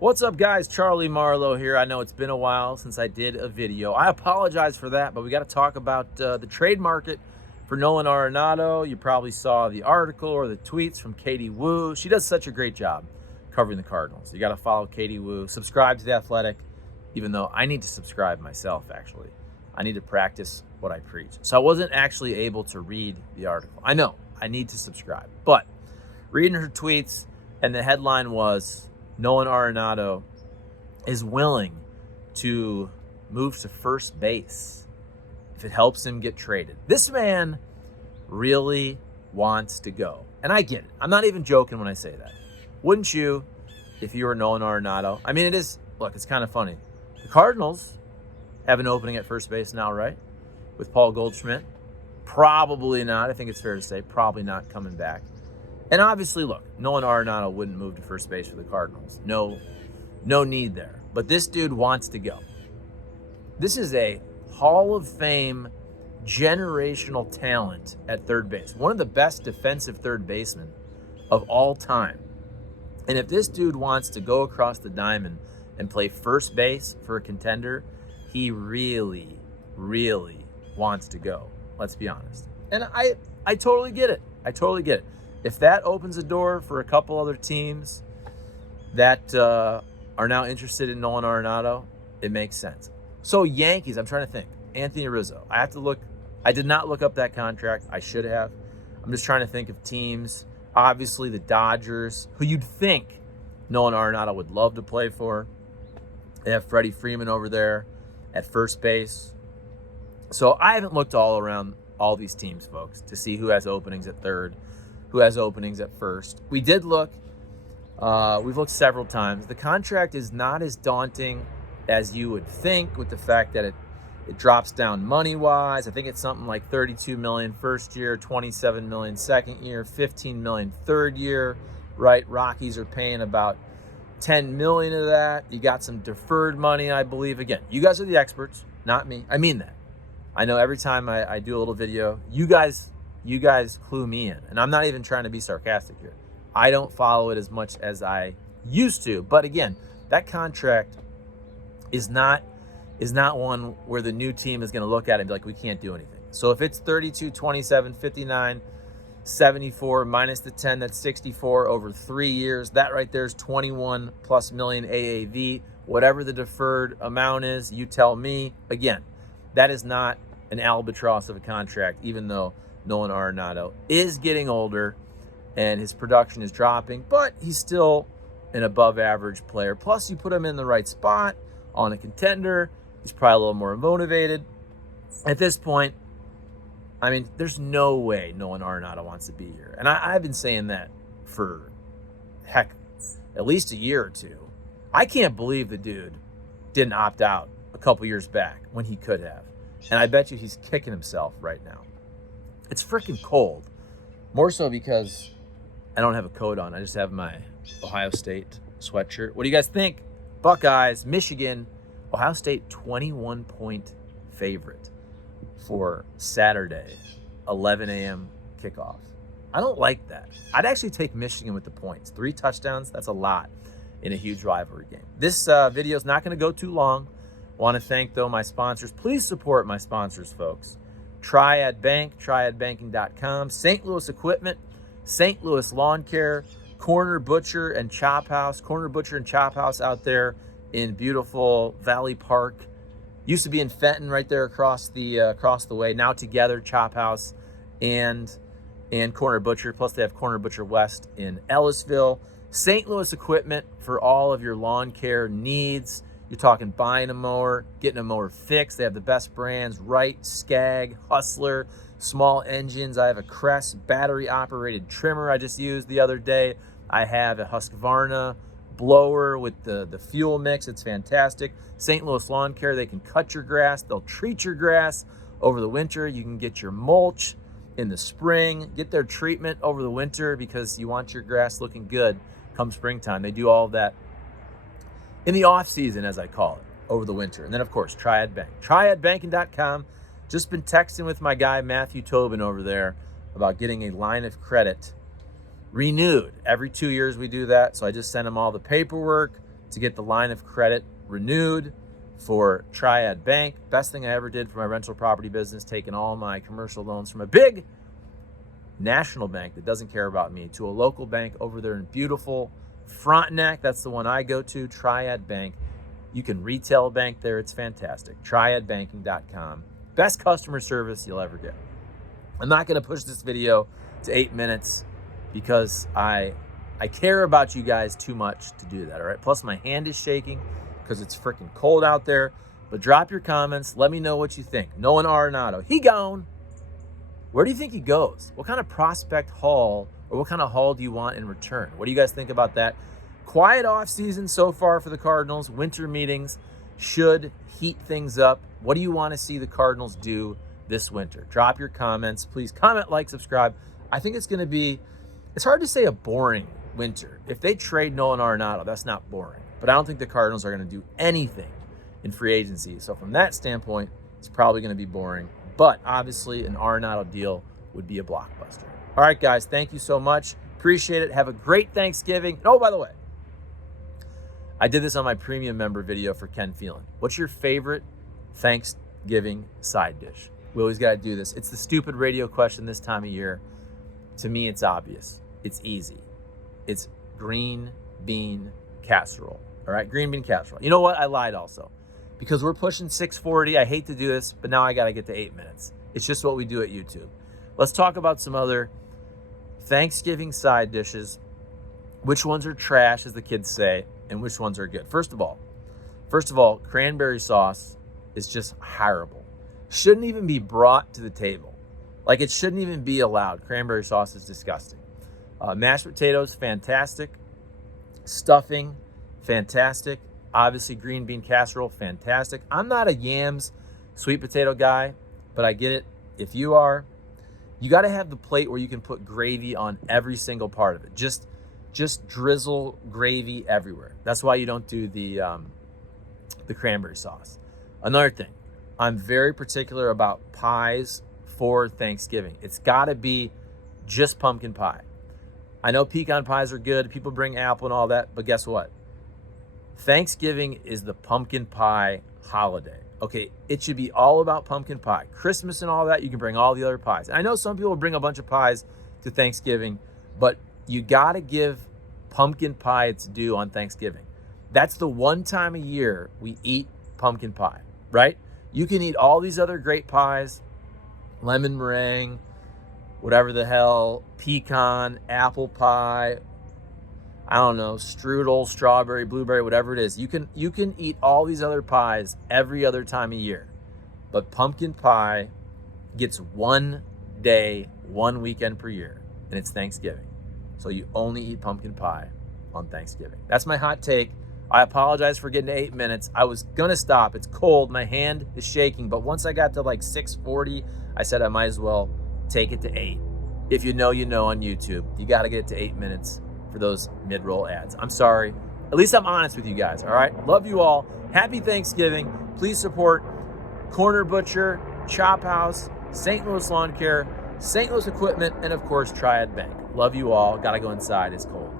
What's up, guys? Charlie Marlow here. I know it's been a while since I did a video. I apologize for that, but we got to talk about the trade market for Nolan Arenado. You probably saw the article or the tweets from Katie Wu. She does such a great job covering the Cardinals. You got to follow Katie Wu. Subscribe to The Athletic, even though I need to subscribe myself, actually. I need to practice what I preach. So I wasn't actually able to read the article. I know, I need to subscribe. But reading her tweets, and the headline was, Nolan Arenado is willing to move to first base if it helps him get traded. This man really wants to go. And I get it. I'm not even joking when I say that. Wouldn't you if you were Nolan Arenado? I mean, it is, look, it's kind of funny. The Cardinals have an opening at first base now, right? With Paul Goldschmidt. Probably not. I think it's fair to say probably not coming back. And obviously, look, Nolan Arenado wouldn't move to first base for the Cardinals. No need there. But this dude wants to go. This is a Hall of Fame generational talent at third base. One of the best defensive third basemen of all time. And if this dude wants to go across the diamond and play first base for a contender, he really, really wants to go. Let's be honest. And I totally get it. I totally get it. If that opens a door for a couple other teams that are now interested in Nolan Arenado, it makes sense. So Yankees, I'm trying to think. Anthony Rizzo. I did not look up that contract. I should have. I'm just trying to think of teams. Obviously the Dodgers, who you'd think Nolan Arenado would love to play for. They have Freddie Freeman over there at first base. So I haven't looked all around all these teams, folks, to see who has openings at third, who has openings at first. We did look. We've looked several times. The contract is not as daunting as you would think, with the fact that it drops down money-wise. I think it's something like $32 million first year, $27 million second year, $15 million third year, right? Rockies are paying about $10 million of that. You got some deferred money, I believe. Again, you guys are the experts, not me. I mean that. I know every time I do a little video, you guys clue me in. And I'm not even trying to be sarcastic here. I don't follow it as much as I used to. But again, that contract is not one where the new team is going to look at it and be like, we can't do anything. So if it's 32, 27, 59, 74 minus the 10, that's 64 over 3 years. That right there is 21 plus million AAV. Whatever the deferred amount is, you tell me. Again, that is not an albatross of a contract, even though Nolan Arenado is getting older and his production is dropping, but he's still an above average player. Plus, you put him in the right spot on a contender, he's probably a little more motivated. At this point, I mean, there's no way Nolan Arenado wants to be here. And I've been saying that for, heck, at least a year or two. I can't believe the dude didn't opt out a couple years back when he could have. And I bet you he's kicking himself right now. It's freaking cold. More so because I don't have a coat on. I just have my Ohio State sweatshirt. What do you guys think? Buckeyes, Michigan, Ohio State 21-point favorite for Saturday, 11 a.m. kickoff. I don't like that. I'd actually take Michigan with the points. 3 touchdowns, that's a lot in a huge rivalry game. This video is not going to go too long. I want to thank, though, my sponsors. Please support my sponsors, folks. Triad Bank, triadbanking.com, St. Louis Equipment, St. Louis Lawn Care, Corner Butcher and Chop House. Corner Butcher and Chop House out there in beautiful Valley Park. Used to be in Fenton, right there across the way. Now together, Chop House and Corner Butcher. Plus, they have Corner Butcher West in Ellisville. St. Louis Equipment for all of your lawn care needs. You're talking buying a mower, getting a mower fixed. They have the best brands, Wright, Skag, Hustler, small engines. I have a Crest battery-operated trimmer I just used the other day. I have a Husqvarna blower with the fuel mix. It's fantastic. St. Louis Lawn Care, they can cut your grass. They'll treat your grass over the winter. You can get your mulch in the spring. Get their treatment over the winter because you want your grass looking good come springtime. They do all of that in the off season, as I call it, over the winter. And then, of course, Triad Bank. Triadbanking.com. Just been texting with my guy, Matthew Tobin, over there about getting a line of credit renewed. Every 2 years we do that. So I just sent him all the paperwork. to get the line of credit renewed for Triad Bank. Best thing I ever did for my rental property business, taking all my commercial loans from a big national bank that doesn't care about me to a local bank over there in beautiful Frontenac. That's the one I go to, Triad Bank. You can retail bank there. It's fantastic. Triadbanking.com. Best customer service you'll ever get. I'm not going to push this video to 8 minutes because I care about you guys too much to do that, all right? Plus, my hand is shaking because it's freaking cold out there. But drop your comments. Let me know what you think. Nolan Arenado, he gone. Where do you think he goes? What kind of prospect haul or what kind of haul do you want in return? What do you guys think about that? Quiet off season so far for the Cardinals. Winter meetings should heat things up. What do you want to see the Cardinals do this winter? Drop your comments. Please comment, like, subscribe. I think it's going to be, it's hard to say a boring winter. If they trade Nolan Arenado, that's not boring. But I don't think the Cardinals are going to do anything in free agency. So from that standpoint, it's probably going to be boring. But obviously, an Arenado deal would be a blockbuster. All right, guys, thank you so much. Appreciate it. Have a great Thanksgiving. Oh, by the way, I did this on my premium member video for Ken Phelan. What's your favorite Thanksgiving side dish? We always got to do this. It's the stupid radio question this time of year. To me, it's obvious. It's easy. It's green bean casserole. All right, green bean casserole. You know what? I lied also. Because we're pushing 640. I hate to do this, but now I got to get to 8 minutes. It's just what we do at YouTube. Let's talk about some other Thanksgiving side dishes. Which ones are trash, as the kids say, and which ones are good. First of all, cranberry sauce is just horrible. Shouldn't even be brought to the table. Like, it shouldn't even be allowed. Cranberry sauce is disgusting. Mashed potatoes, fantastic. Stuffing, fantastic. Obviously, green bean casserole, fantastic. I'm not a yams sweet potato guy, but I get it. If you are, you got to have the plate where you can put gravy on every single part of it. Just drizzle gravy everywhere. That's why you don't do the cranberry sauce. Another thing, I'm very particular about pies for Thanksgiving. It's got to be just pumpkin pie. I know pecan pies are good. People bring apple and all that, but guess what? Thanksgiving is the pumpkin pie holiday. Okay, it should be all about pumpkin pie. Christmas and all that, you can bring all the other pies. And I know some people bring a bunch of pies to Thanksgiving, but you got to give pumpkin pie its due on Thanksgiving. That's the one time a year we eat pumpkin pie, right? You can eat all these other great pies, lemon meringue, whatever the hell, pecan, apple pie, I don't know, strudel, strawberry, blueberry, whatever it is. You can eat all these other pies every other time of year. But pumpkin pie gets one day, one weekend per year, and it's Thanksgiving. So you only eat pumpkin pie on Thanksgiving. That's my hot take. I apologize for getting to 8 minutes. I was going to stop. It's cold. My hand is shaking. But once I got to like 6:40, I said I might as well take it to 8. If you know, you know on YouTube. You got to get it to 8 minutes for those mid-roll ads. I'm sorry. At least I'm honest with you guys, all right? Love you all. Happy Thanksgiving. Please support Corner Butcher, Chop House, St. Louis Lawn Care, St. Louis Equipment, and of course, Triad Bank. Love you all. Got to go inside. It's cold.